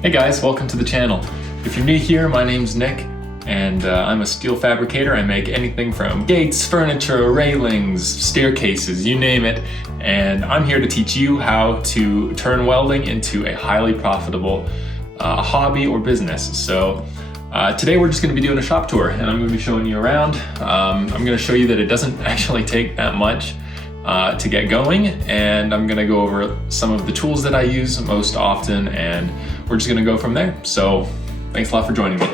Hey guys, welcome to the channel. If you're new here, my name's Nick, and I'm a steel fabricator. I make anything from gates, furniture, railings, staircases, you name it. And I'm here to teach you how to turn welding into a highly profitable hobby or business. So today we're just going to be doing a shop tour, and I'm going to be showing you around. I'm going to show you that it doesn't actually take that much to get going, and I'm going to go over some of the tools that I use most often, and we're just going to go from there. So thanks a lot for joining me.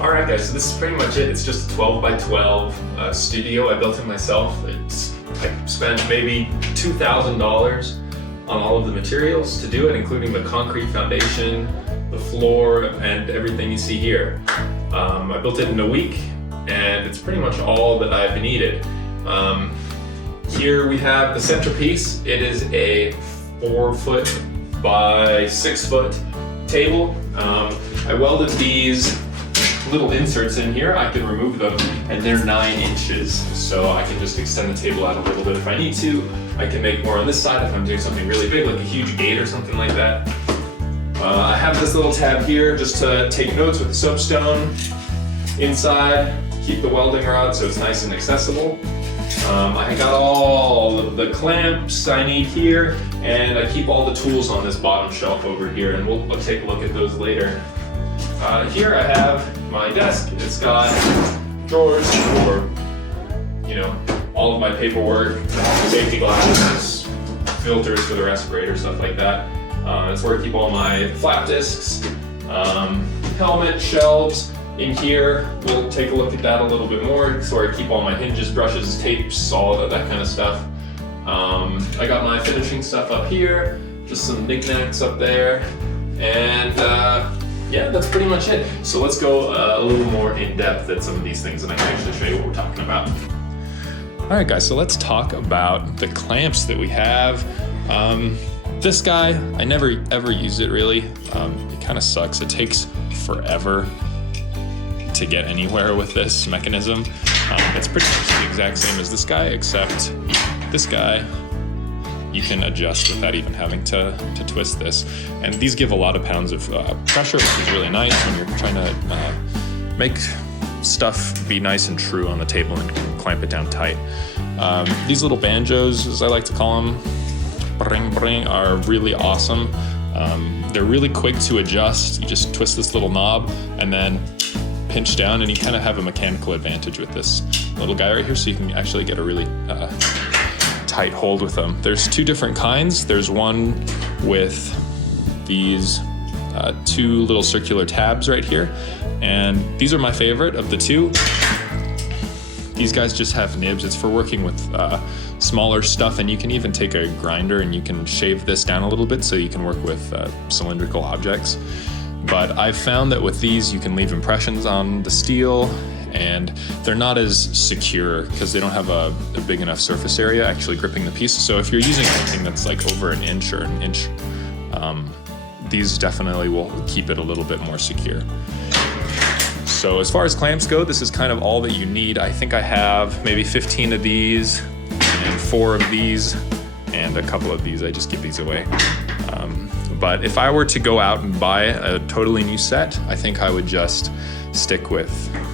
All right guys, so this is pretty much it. It's just a 12 by 12 studio. I built it myself. I spent maybe $2,000 on all of the materials to do it, including the concrete foundation, the floor, and everything you see here. I built it in a week, and it's pretty much all that I've needed. Here we have the centerpiece. It is a 4-foot by 6-foot table. I welded these little inserts in here. I can remove them, and they're 9 inches, so I can just extend the table out a little bit if I need to. I can make more on this side if I'm doing something really big, like a huge gate or something like that. I have this little tab here just to take notes with the soapstone. Inside, keep the welding rod so it's nice and accessible. I got all of the clamps I need here, and I keep all the tools on this bottom shelf over here, and we'll take a look at those later. Here I have my desk. It's got drawers for, all of my paperwork, safety glasses, filters for the respirator, stuff like that. It's where I keep all my flap discs, helmet, shelves. In here, we'll take a look at that a little bit more. It's where I keep all my hinges, brushes, tapes, all of that kind of stuff. I got my finishing stuff up here, just some knickknacks up there, and yeah, that's pretty much it. So let's go a little more in depth at some of these things, and I can actually show you what we're talking about. All right, guys, so let's talk about the clamps that we have. This guy, I never ever use it really. It kind of sucks. It takes forever to get anywhere with this mechanism. It's pretty much the exact same as this guy, except this guy you can adjust without even having to twist this. And these give a lot of pounds of pressure, which is really nice when you're trying to make stuff be nice and true on the table and clamp it down tight. These little banjos, as I like to call them, bring bring, are really awesome. They're really quick to adjust. You just twist this little knob and then pinch down, and you kind of have a mechanical advantage with this little guy right here, so you can actually get a really tight hold with them. There's 2 different kinds. There's one with these 2 little circular tabs right here, and these are my favorite of the 2. These guys just have nibs. It's for working with smaller stuff, and you can even take a grinder and you can shave this down a little bit so you can work with cylindrical objects. But I've found that with these, you can leave impressions on the steel, and they're not as secure because they don't have a big enough surface area actually gripping the piece. So if you're using anything that's like over an inch or an inch, these definitely will keep it a little bit more secure. So as far as clamps go, this is kind of all that you need. I think I have maybe 15 of these and 4 of these and a couple of these. I just give these away. But if I were to go out and buy a totally new set, I think I would just stick with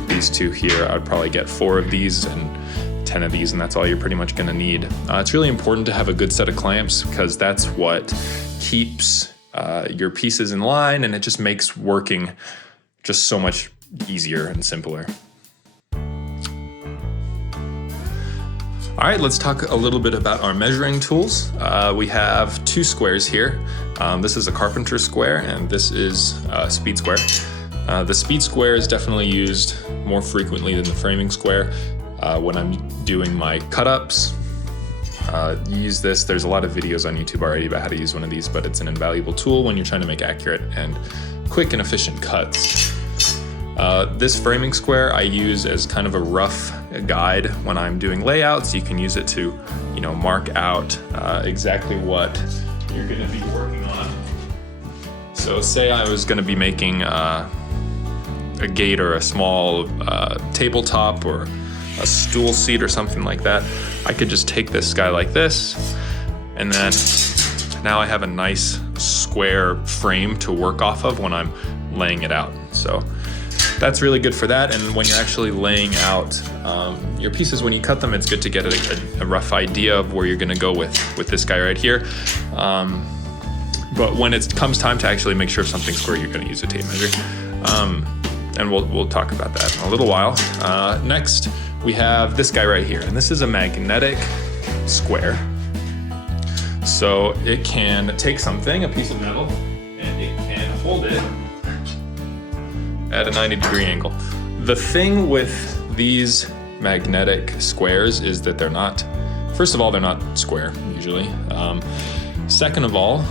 these 2 here. I'd probably get 4 of these and 10 of these, and that's all you're pretty much gonna need. It's really important to have a good set of clamps because that's what keeps your pieces in line, and it just makes working just so much easier and simpler. All right, let's talk a little bit about our measuring tools. We have 2 squares here. This is a carpenter square, and this is a speed square. The speed square is definitely used more frequently than the framing square. When I'm doing my cut-ups, use this. There's a lot of videos on YouTube already about how to use one of these, but it's an invaluable tool when you're trying to make accurate and quick and efficient cuts. This framing square I use as kind of a rough guide when I'm doing layouts. You can use it to, mark out exactly what you're going to be working on. So say I was going to be making a gate or a small tabletop or a stool seat or something like that. I could just take this guy like this, and then now I have a nice square frame to work off of when I'm laying it out. So that's really good for that. And when you're actually laying out your pieces, when you cut them, it's good to get a rough idea of where you're gonna go with this guy right here. But when it comes time to actually make sure something's square, you're gonna use a tape measure. And we'll talk about that in a little while. Next, we have this guy right here, and this is a magnetic square. So it can take something, a piece of metal, and it can hold it at a 90-degree angle. The thing with these magnetic squares is that they're not, first of all, they're not square usually. Second of all,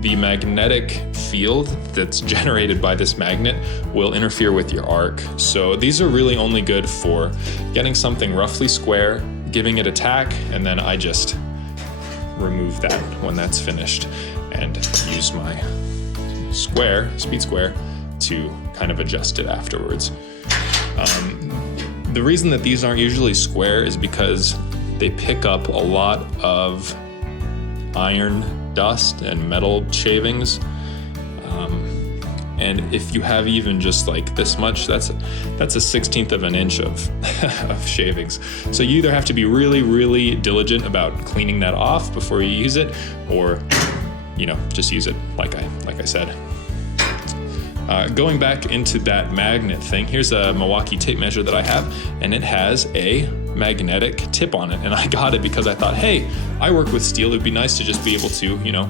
the magnetic field that's generated by this magnet will interfere with your arc. So these are really only good for getting something roughly square, giving it a tack, and then I just remove that when that's finished and use my speed square to kind of adjust it afterwards. The reason that these aren't usually square is because they pick up a lot of iron dust and metal shavings. And if you have even just like this much, that's a 1/16 of an inch of, of shavings. So you either have to be really, really diligent about cleaning that off before you use it, or, you know, just use it like I said. Going back into that magnet thing, here's a Milwaukee tape measure that I have, and it has a magnetic tip on it. And I got it because I thought, hey, I work with steel. It'd be nice to just be able to, you know,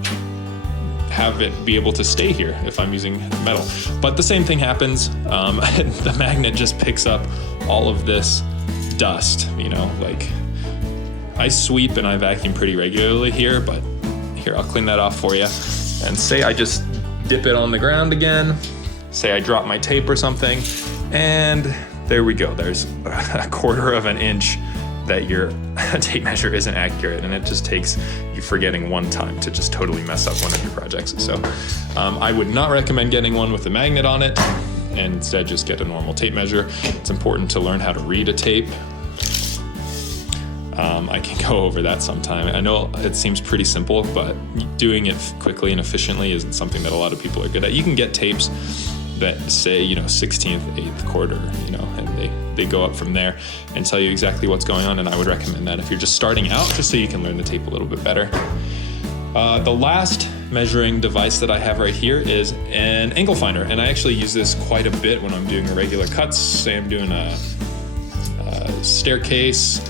have it be able to stay here if I'm using metal. But the same thing happens. The magnet just picks up all of this dust, you know, like I sweep and I vacuum pretty regularly here, but here, I'll clean that off for you. And say I just dip it on the ground again, say I drop my tape or something, and there we go. There's a 1/4 of an inch that your tape measure isn't accurate, and it just takes you forgetting one time to just totally mess up one of your projects. So I would not recommend getting one with a magnet on it, and instead just get a normal tape measure. It's important to learn how to read a tape. I can go over that sometime. I know it seems pretty simple, but doing it quickly and efficiently isn't something that a lot of people are good at. You can get tapes that say, you know, 1/16, 1/8, 1/4, you know, and they go up from there and tell you exactly what's going on. And I would recommend that if you're just starting out, just so you can learn the tape a little bit better. The last measuring device that I have right here is an angle finder. And I actually use this quite a bit when I'm doing irregular cuts. Say I'm doing a staircase,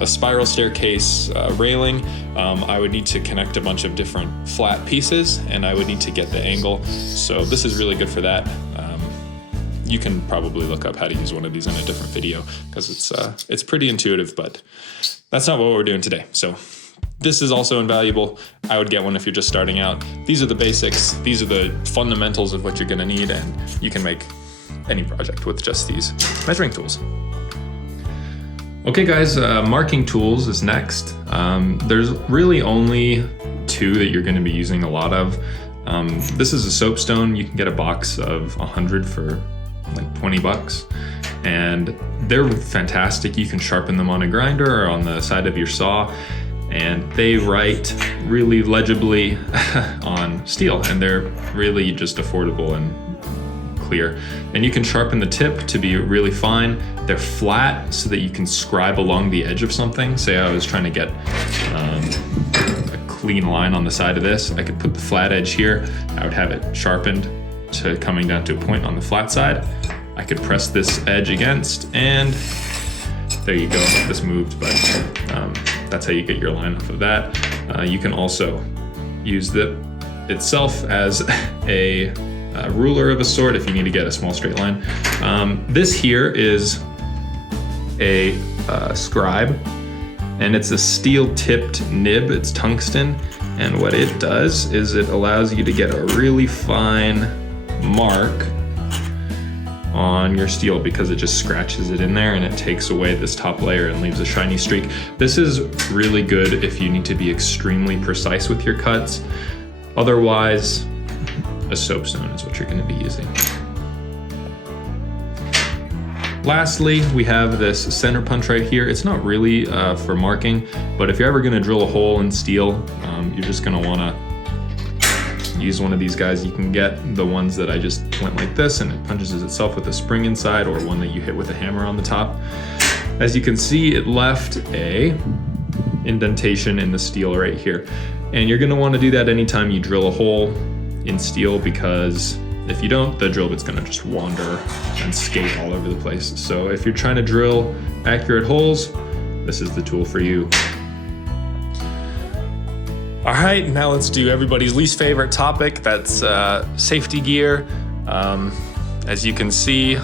a spiral staircase railing. I would need to connect a bunch of different flat pieces, and I would need to get the angle. So this is really good for that. You can probably look up how to use one of these in a different video, because it's pretty intuitive, but that's not what we're doing today. So this is also invaluable. I would get one if you're just starting out. These are the basics. These are the fundamentals of what you're gonna need, and you can make any project with just these measuring tools. Okay guys, marking tools is next. There's really only 2 that you're gonna be using a lot of. This is a soapstone. You can get a box of 100 for like 20 bucks. And they're fantastic. You can sharpen them on a grinder or on the side of your saw, and they write really legibly on steel, and they're really just affordable and clear. And you can sharpen the tip to be really fine. They're flat so that you can scribe along the edge of something. Say I was trying to get a clean line on the side of this, I could put the flat edge here. I would have it sharpened to coming down to a point on the flat side. I could press this edge against, and there you go. This moved, but that's how you get your line off of that. You can also use it itself as a ruler of a sort if you need to get a small straight line. This here is a scribe, and it's a steel tipped nib. It's tungsten, and what it does is it allows you to get a really fine mark on your steel, because it just scratches it in there and it takes away this top layer and leaves a shiny streak. This is really good if you need to be extremely precise with your cuts. Otherwise, a soapstone is what you're going to be using. Lastly, we have this center punch right here. It's not really for marking, but if you're ever going to drill a hole in steel, you're just going to want to use one of these guys. You can get the ones that I just went like this and it punches itself with a spring inside, or one that you hit with a hammer on the top. As you can see, it left a indentation in the steel right here. And you're gonna wanna do that anytime you drill a hole in steel, because if you don't, the drill bit's gonna just wander and skate all over the place. So if you're trying to drill accurate holes, this is the tool for you. All right, now let's do everybody's least favorite topic. That's safety gear. As you can see,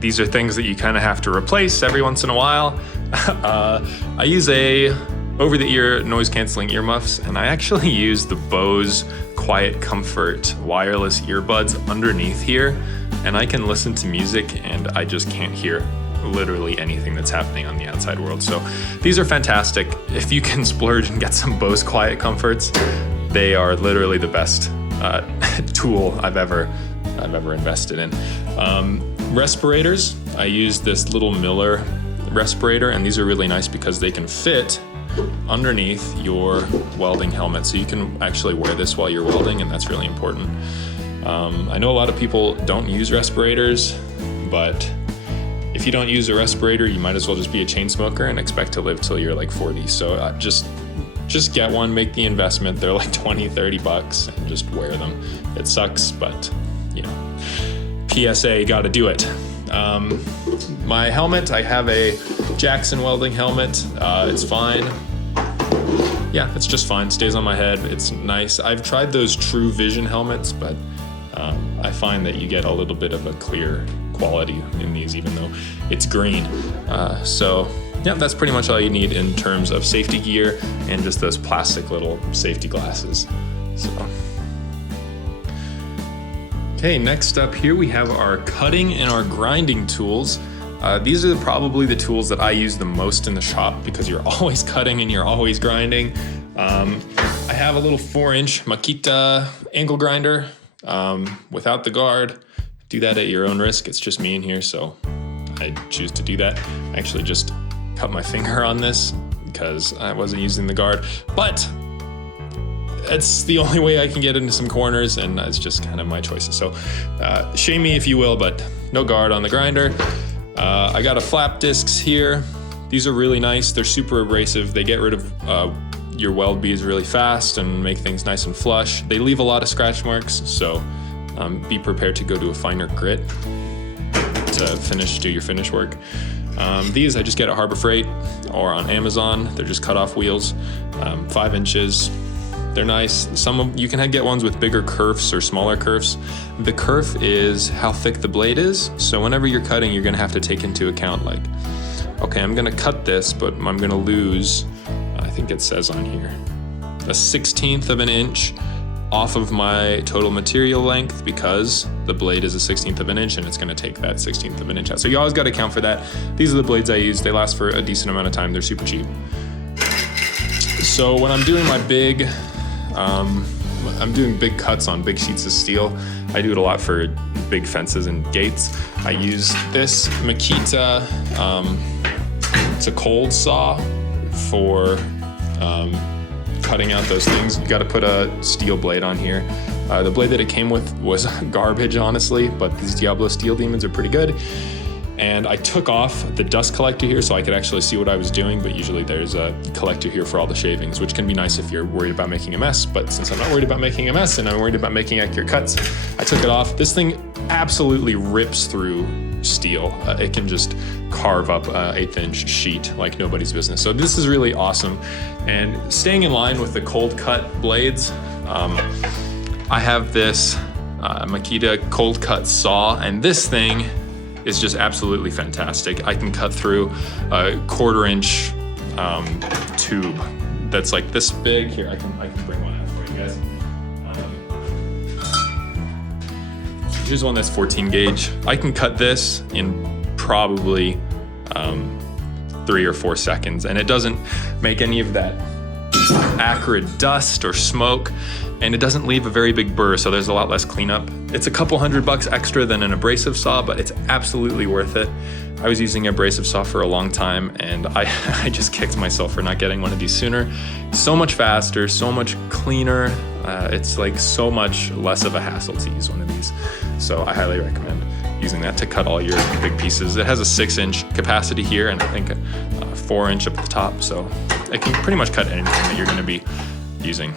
these are things that you kind of have to replace every once in a while. I use a over-the-ear noise-canceling earmuffs, and I actually use the Bose Quiet Comfort wireless earbuds underneath here, and I can listen to music and I just can't hear literally anything that's happening on the outside world. So these are fantastic. If you can splurge and get some Bose Quiet Comforts, they are literally the best tool I've ever invested in. Respirators, I use this little Miller respirator, and these are really nice because they can fit underneath your welding helmet. So you can actually wear this while you're welding, and that's really important. I know a lot of people don't use respirators, but if you don't use a respirator, you might as well just be a chain smoker and expect to live till you're like 40. So just get one, make the investment. They're like 20, 30 bucks, and just wear them. It sucks, but you know, PSA, gotta do it. My helmet, I have a Jackson welding helmet. It's fine. Yeah, it's just fine. Stays on my head. It's nice. I've tried those True Vision helmets, but I find that you get a little bit of a clear quality in these, even though it's green. So yeah, that's pretty much all you need in terms of safety gear and just those plastic little safety glasses. So. Okay, next up here we have our cutting and our grinding tools. These are probably the tools that I use the most in the shop because you're always cutting and you're always grinding. I have a little 4-inch Makita angle grinder without the guard. Do that at your own risk. It's just me in here, so I choose to do that. I actually just cut my finger on this because I wasn't using the guard, but it's the only way I can get into some corners, and it's just kind of my choices. So shame me if you will, but no guard on the grinder. I got a flap discs here. These are really nice. They're super abrasive. They get rid of your weld beads really fast and make things nice and flush. They leave a lot of scratch marks, so be prepared to go to a finer grit to do your finish work. These I just get at Harbor Freight or on Amazon. They're just cut off wheels, 5 inches. They're nice. You can get ones with bigger kerfs or smaller kerfs. The kerf is how thick the blade is. So whenever you're cutting, you're gonna have to take into account like, okay, I'm gonna cut this, but I'm gonna lose, I think it says on here, a 1/16 of an inch off of my total material length because the blade is a 1/16 of an inch and it's gonna take that 1/16 of an inch out. So you always gotta account for that. These are the blades I use. They last for a decent amount of time. They're super cheap. So when I'm doing my big cuts on big sheets of steel. I do it a lot for big fences and gates. I use this Makita, it's a cold saw for cutting out those things. You gotta put a steel blade on here. The blade that it came with was garbage, honestly, but these Diablo Steel Demons are pretty good. And I took off the dust collector here so I could actually see what I was doing, but usually there's a collector here for all the shavings, which can be nice if you're worried about making a mess. But since I'm not worried about making a mess and I'm worried about making accurate cuts, I took it off. This thing absolutely rips through steel. It can just carve up an 1/8 inch sheet like nobody's business. So this is really awesome. And staying in line with the cold cut blades, I have this Makita cold cut saw, and this thing is just absolutely fantastic. I can cut through a 1/4 inch tube that's like this big. Here, I can bring one out for you guys. Here's one that's 14 gauge. I can cut this in probably 3 or 4 seconds, and it doesn't make any of that acrid dust or smoke, and it doesn't leave a very big burr, so there's a lot less cleanup. It's a couple $100 extra than an abrasive saw, but it's absolutely worth it. I was using an abrasive saw for a long time, and I just kicked myself for not getting one of these sooner. So much faster, so much cleaner. It's like so much less of a hassle to use one of these. So I highly recommend using that to cut all your big pieces. It has a 6-inch capacity here and I think a 4-inch up at the top. So it can pretty much cut anything that you're gonna be using.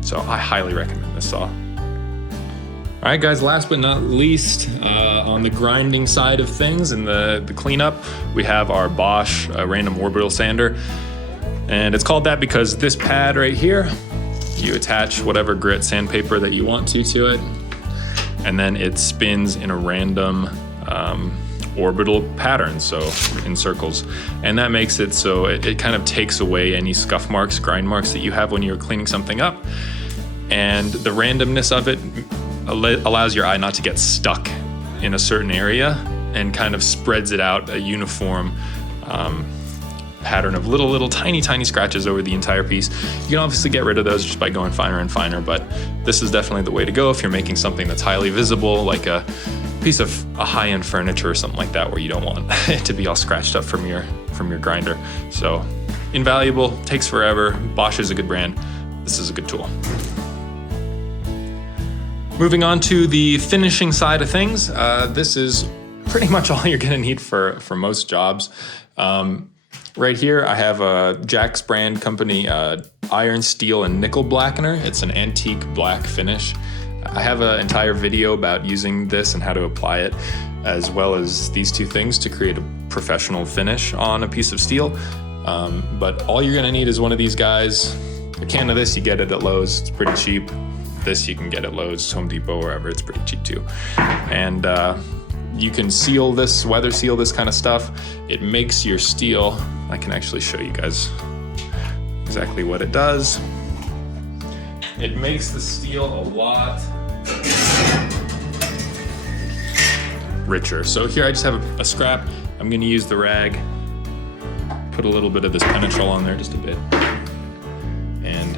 So I highly recommend this saw. All right, guys, last but not least, on the grinding side of things and the cleanup, we have our Bosch random orbital sander. And it's called that because this pad right here, you attach whatever grit sandpaper that you want to it, and then it spins in a random orbital pattern, so in circles. And that makes it so it kind of takes away any scuff marks, grind marks that you have when you're cleaning something up. And the randomness of it allows your eye not to get stuck in a certain area and kind of spreads it out a uniform pattern of little tiny scratches over the entire piece. You can obviously get rid of those just by going finer and finer, but this is definitely the way to go if you're making something that's highly visible, like a piece of a high-end furniture or something like that, where you don't want it to be all scratched up from your grinder. So invaluable, takes forever. Bosch is a good brand. This is a good tool. Moving on to the finishing side of things, this is pretty much all you're gonna need for most jobs. Right here, I have a Jack's brand company iron, steel, and nickel blackener. It's an antique black finish. I have an entire video about using this and how to apply it, as well as these two things to create a professional finish on a piece of steel. But all you're gonna need is one of these guys. A can of this, you get it at Lowe's, it's pretty cheap. This you can get at Lowe's, Home Depot, wherever, it's pretty cheap too. And you can seal this, weather seal this kind of stuff. It makes your steel, I can actually show you guys exactly what it does. It makes the steel a lot richer. So here I just have a scrap. I'm gonna use the rag, put a little bit of this penetrol on there, just a bit. And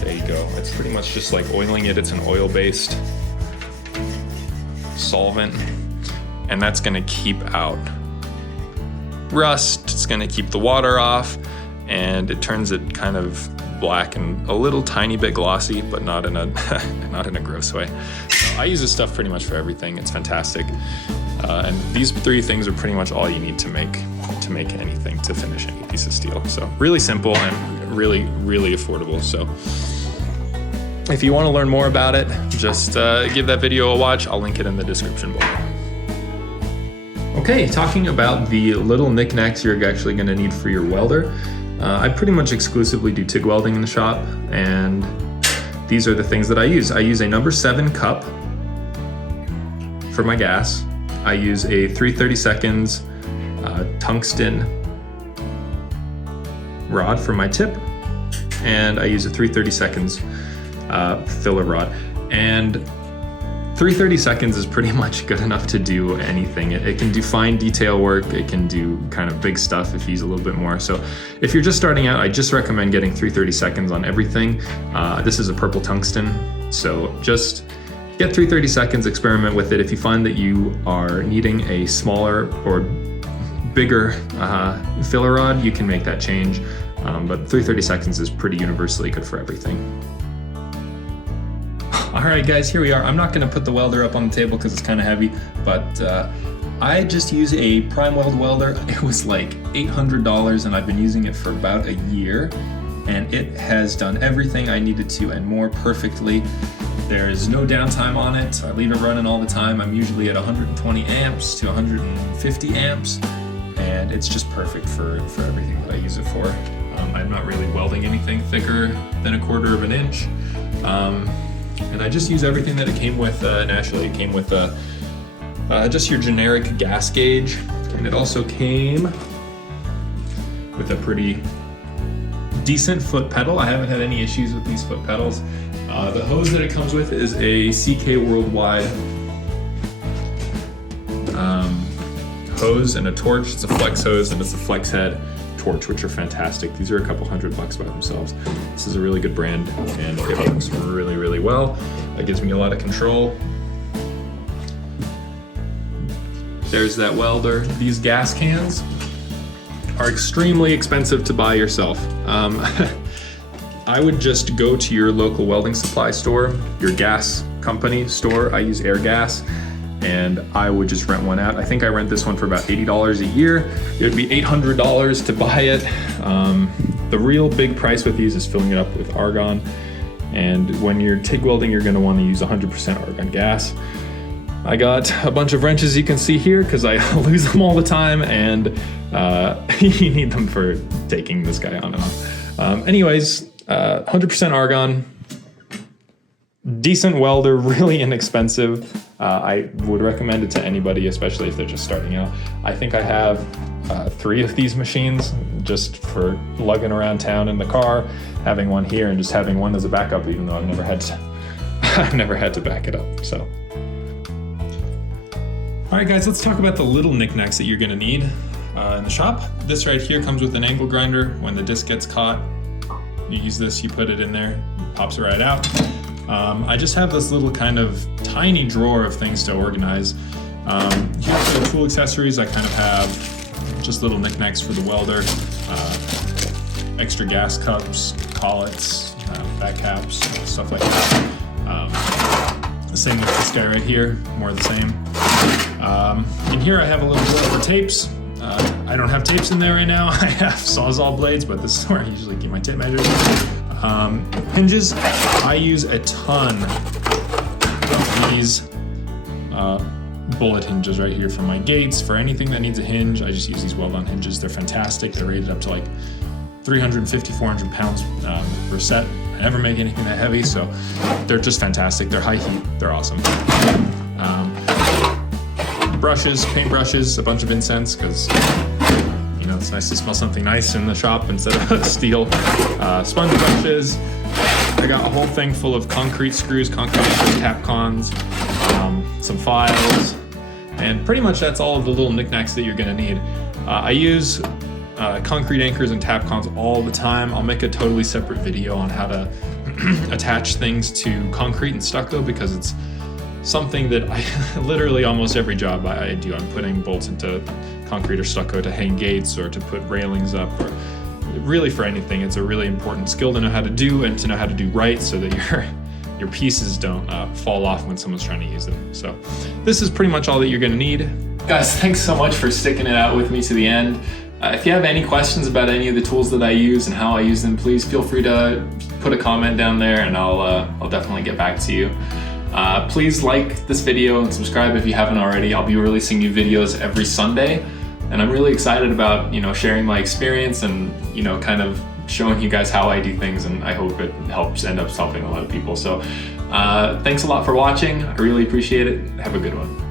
there you go. It's pretty much just like oiling it. It's an oil-based solvent, and that's gonna keep out rust. It's gonna keep the water off, and it turns it kind of black and a little tiny bit glossy, but not in a not in a gross way. So I use this stuff pretty much for everything. It's fantastic, and these 3 things are pretty much all you need to make anything, to finish any piece of steel. So really simple and really affordable. So if you want to learn more about it, just give that video a watch. I'll link it in the description below. Okay, talking about the little knickknacks you're actually going to need for your welder. I pretty much exclusively do TIG welding in the shop, and these are the things that I use. I use a number 7 cup for my gas. I use a 3/32 tungsten rod for my tip, and I use a 3/32 filler rod. And 3/32 is pretty much good enough to do anything. It can do fine detail work. It can do kind of big stuff if you use a little bit more. So if you're just starting out, I just recommend getting 3/32 on everything. This is a purple tungsten, so just get 3/32, experiment with it. If you find that you are needing a smaller or bigger filler rod, you can make that change. But 3/32 is pretty universally good for everything. All right, guys, here we are. I'm not gonna put the welder up on the table because it's kind of heavy, but I just use a prime weld welder. It was like $800, and I've been using it for about a year, and it has done everything I needed to and more perfectly. There's no downtime on it. I leave it running all the time. I'm usually at 120 amps to 150 amps, and it's just perfect for everything that I use it for. I'm not really welding anything thicker than 1/4 of an inch. And I just use everything that it came with naturally. It came with just your generic gas gauge, and it also came with a pretty decent foot pedal. I haven't had any issues with these foot pedals. The hose that it comes with is a CK Worldwide hose and a torch. It's a flex hose and it's a flex head torch, which are fantastic. These are a couple $100 by themselves. This is a really good brand, and it hooks really well. It gives me a lot of control. There's that welder. These gas cans are extremely expensive to buy yourself. I would just go to your local welding supply store, your gas company store. I use Air Gas, and I would just rent one out. I think I rent this one for about $80 a year. It would be $800 to buy it. The real big price with these is filling it up with argon. And when you're TIG welding, you're gonna wanna use 100% argon gas. I got a bunch of wrenches you can see here because I lose them all the time, and you need them for taking this guy on and off. Anyways, 100% argon, decent welder, really inexpensive. I would recommend it to anybody, especially if they're just starting out. I think I have 3 of these machines just for lugging around town in the car, having one here and just having one as a backup, even though I've never had to back it up. So, all right, guys, let's talk about the little knickknacks that you're gonna need in the shop. This right here comes with an angle grinder. When the disc gets caught, you use this, you put it in there, it pops it right out. I just have this little kind of tiny drawer of things to organize. Here for the tool accessories, I kind of have just little knickknacks for the welder, extra gas cups, collets, back caps, stuff like that. The same with this guy right here, more of the same. In here I have a little drawer for tapes. I don't have tapes in there right now. I have Sawzall blades, but this is where I usually keep my tape measures. Hinges, I use a ton of these bullet hinges right here for my gates. For anything that needs a hinge, I just use these weld-on hinges. They're fantastic. They're rated up to like 350, 400 pounds per set. I never make anything that heavy, so they're just fantastic. They're high heat, they're awesome. Brushes, paint brushes, a bunch of incense, because you know, it's nice to smell something nice in the shop instead of steel. Sponge brushes. I got a whole thing full of concrete screws, concrete anchors, Tapcons, some files, and pretty much that's all of the little knickknacks that you're gonna need. I use concrete anchors and Tapcons all the time. I'll make a totally separate video on how to attach things to concrete and stucco, because it's something that I literally almost every job I do, I'm putting bolts into concrete or stucco to hang gates or to put railings up, or really for anything. It's a really important skill to know how to do, and to know how to do right, so that your pieces don't fall off when someone's trying to use them. So this is pretty much all that you're gonna need. Guys, thanks so much for sticking it out with me to the end. If you have any questions about any of the tools that I use and how I use them, please feel free to put a comment down there, and I'll definitely get back to you. Please like this video and subscribe if you haven't already. I'll be releasing new videos every Sunday, and I'm really excited about, you know, sharing my experience and, you know, kind of showing you guys how I do things, and I hope it ends up helping a lot of people. So thanks a lot for watching. I really appreciate it. Have a good one.